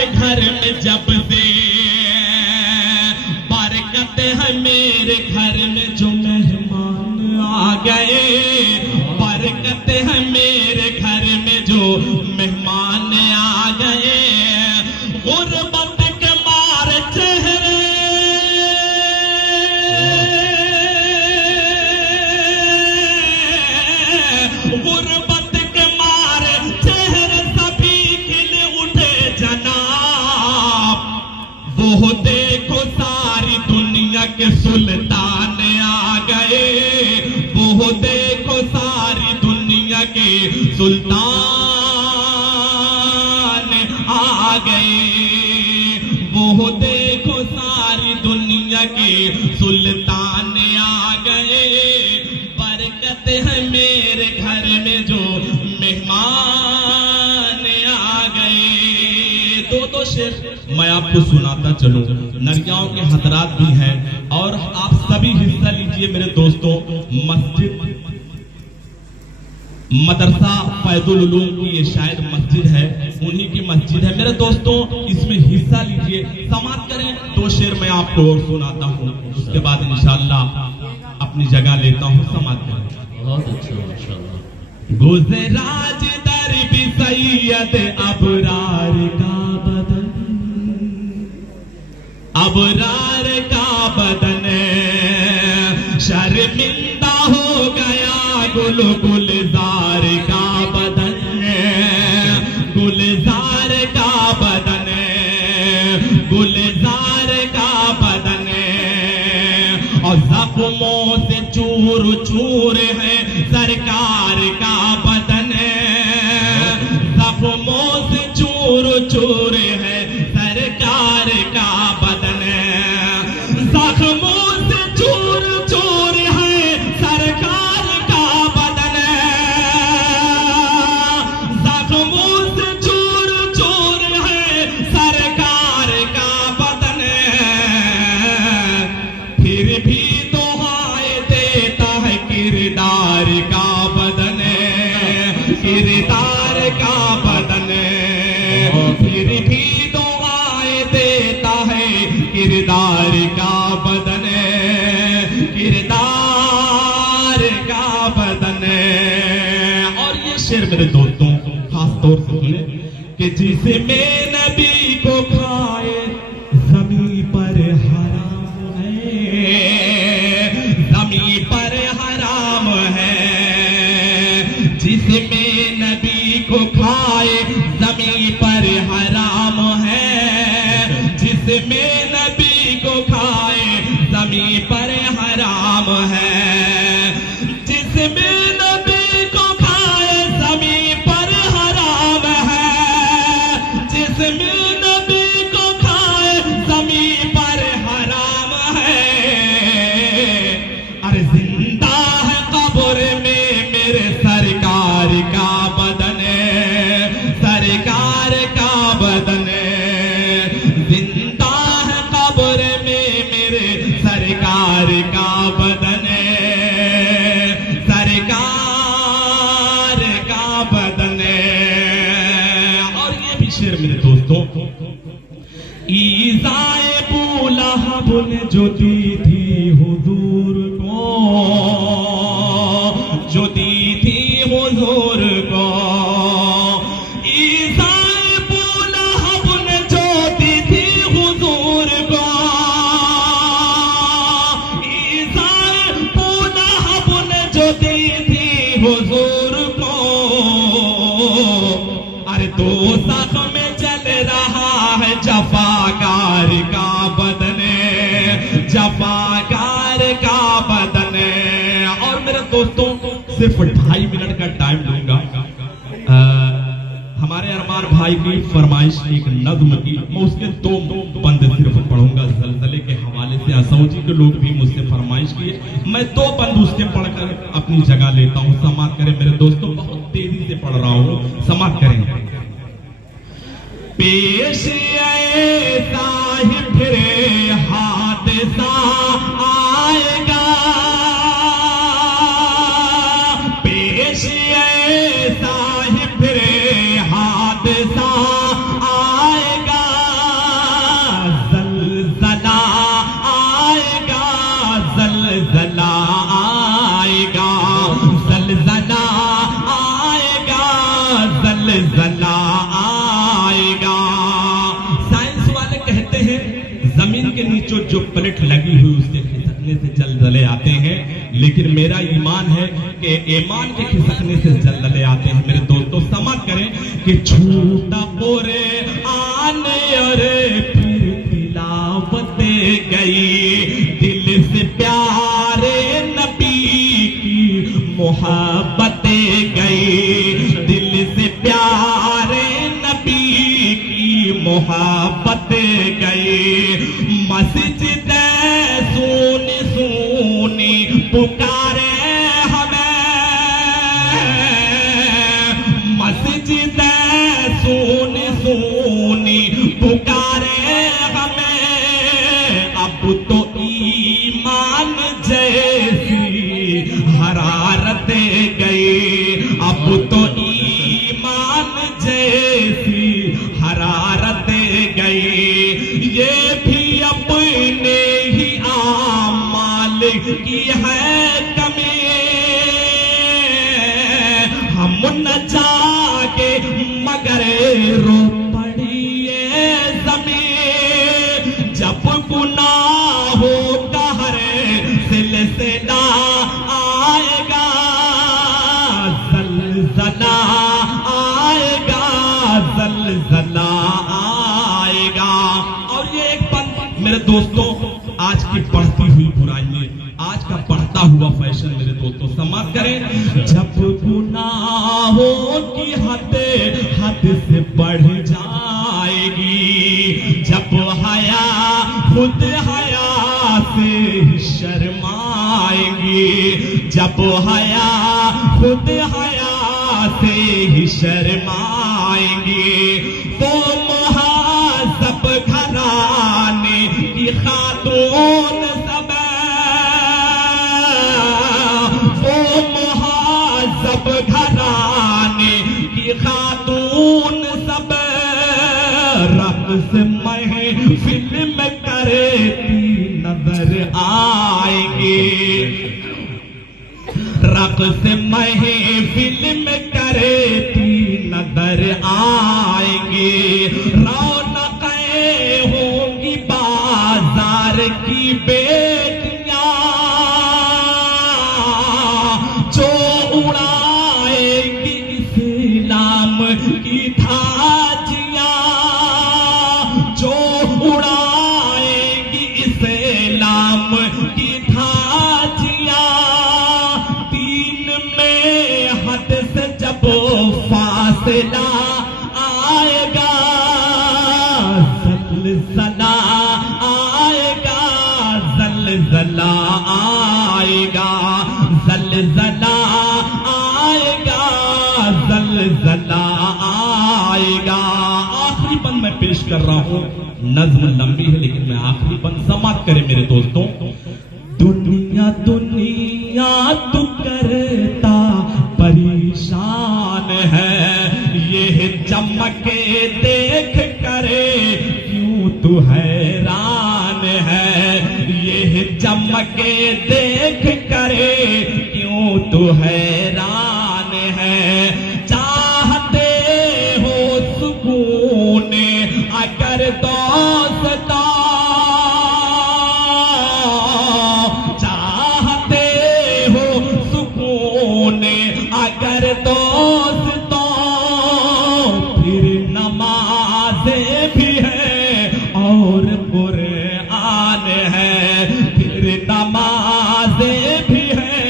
है घर में जब से, बरकत है मेरे घर में जो मेहमान आ गए, बरकत है मेरे घर में जो मेहमान आ गए। गुर्बत के मारे चेहरे, गुर्बत के मारे चेहरे सभी खिल उठे जनाब। वो देखो सारी दुनिया के सुल्तान आ गए, वो देखो सारी दुनिया के सुल्तान आ गए, वो देखो सारी दुनिया के सुल्तान आ गए। बरकत है मेरे घर में जो मेहमान आ गए। दो शेर मैं आपको सुनाता चलूं, नरियाओं के हजरात भी हैं और आप सभी हिस्सा लीजिए मेरे दोस्तों। मस्जिद मदरसा फैजुल उलूम की ये शायद मस्जिद है, उन्हीं की मस्जिद है मेरे दोस्तों, इसमें हिस्सा लीजिए, समाप्त करें। दो शेर मैं आपको और सुनाता हूँ, उसके बाद इंशाअल्लाह अपनी जगह लेता हूँ, समाप्त करें। बहुत अच्छा माशाअल्लाह। गुजराज दर भी सैयद अबरार का बदन, अबरार का बदन शर्मिंदा हो गया, गुल गुलजार का बदन, गुलजार का बदन, गुलजार का बदन। और जख्मों से चूर चूर है सरकार का बदन, जख्मों से चूर चूर है सरकार का बदन, जख्मों से चूर चूर है सरकार का बदन, जख्मों से चूर चूर है सरकार का बदन। फिर भी दुहाई देता है किरदार का बदन, किरदार का बदन। फिर भी दुआएं देता है किरदार का बदन, किरदार का बदन। और ये शेर मेरे दोस्तों खास तौर से सुने कि जिसमें नबी को खाए जमीन पर हराम है, जमीन पर हराम है। जिसमें नबी को खाए जमीन पर हराम है, जिसमें नबी को खाए जमीन पर हराम है, जिसमें नबी को खाए जमीन पर हराम है, जिसमें नबी को खाए जमीन पर हराम है। अरे जिंदा है कब्र में मेरे सरकार का बदन, सरकार का बदन। जिंदा है कब्र में मेरे सरकार का बदन, सरकार का बदन। और ये भी शेर मेरे दोस्तों, ईज़ाए बूलहब ने जो दी थी हुजूर को, जो दी थी हुजूर को, ईज़ाए बूलहब ने जो दी थी हुजूर को, ईज़ाए बूलहब ने जो दी थी हुजूर को। अरे दोज़ख में जल रहा है जफाकार का बदन, जफाकार का बदन। और मेरे दोस्तों सिर्फ 2.5 मिनट का टाइम दूंगा। हमारे अरमान भाई की फरमाइश एक नज्म की, मैं उसके 2 बंद सिर्फ पढ़ूंगा जलजले के हवाले से। असौजी के लोग भी मुझसे फरमाइश किए, मैं 2 बंद उसके पढ़कर अपनी जगह लेता हूँ। समाप्त करें मेरे दोस्तों, बहुत तेजी से पढ़ रहा हूँ, समाप्त करें। पेश ऐसा ही फिर हादसा आएगा, पेश ऐसा ही फिर हादसा आएगा। जो प्लेट लगी हुई उसके खिसकने से जलजले आते हैं, लेकिन मेरा ईमान है कि ईमान के खिसकने से जलजले आते हैं। मेरे दोस्तों समझ करें कि छूटा पोरे आने और फिर तिलावते गई, दिल से प्यारे नबी की मोहब्बतें गई, दिल से प्यारे नबी की मोहब्बतें गई। मस्जिद सुनी सुनी पुकारे हमें, मस्जिद सुनी सुनी पुकारे हमें। अब तो ईमान जैसी हरारत गई, अब तो ईमान जैसी हरारत गई। ये भी अपने ही आमाल की है कमी, हम न जागे मगर रो पड़ी ये ज़मीन। जब गुनाहों का हर सिलसिला आएगा, ज़लज़ला आएगा, ज़लज़ला आएगा। और ये एक पल मेरे दोस्तों, आज की बढ़ती हुई बुराई में आज का बढ़ता हुआ फैशन मेरे दोस्तों समझ करें। जब गुनाहों की हद से बढ़ जाएगी, जब हया खुद हया से शर्माएगी, जब हया खुद हया से ही शर्माएगी, तो मुहाज़ब घराने की खातून सब, वो मुहाज़ब घराने की खातून सब रक़्स महफ़िल में करती नजर आएंगे, रक़्स महफ़िल में करती नजर आएंगे। रौनक़ें होंगी बाजार की बेटियां, जो उड़ाएंगी इस्लाम की धाजियां, जो उड़ाएंगी इस्लाम की धाजियां। दीन में हद से जब फासला आएगा, ज़लज़ला आएगा, ज़लज़ला आएगा, ज़लज़ला आएगा, ज़लज़ला आएगा। आखिरी बंद मैं पेश कर रहा हूं, नज़्म लंबी है लेकिन मैं आखिरी बंद समाप्त करें मेरे दोस्तों। दुनिया दुनिया तू करता परेशान है, ये चमके देख करे क्यों तू हैरान है, ये चमके देख करे क्यों तू हैरान है। चाहते हो सुकून अगर दोस्ता, चाहते हो सुकून अगर दोस्तों, फिर नमाज़ें भी है और कुरान है, फिर नमाज़ें भी है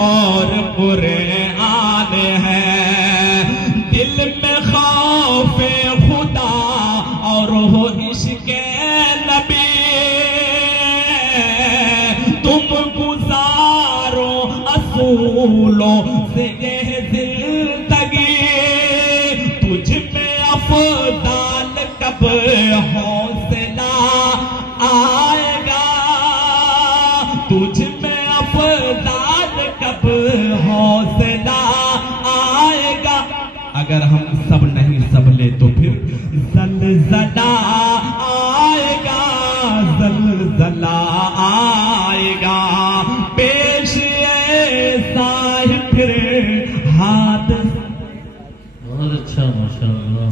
और कुरान है। दिल में खौफ़े खुदा और हो इश्क़े नबी, तुम गुजारो असूलों से ये जिंदगी। तुझ में अफ़ज़ाल कब हौसला आएगा, तुझ में अफ़ज़ाल कब हौसला आएगा। अगर हम सब नहीं सबले तो फिर ज़लज़ला आएगा, ज़लज़ला आएगा। पेश ऐसा ही फिर हाथ। बहुत अच्छा, माशाअल्लाह।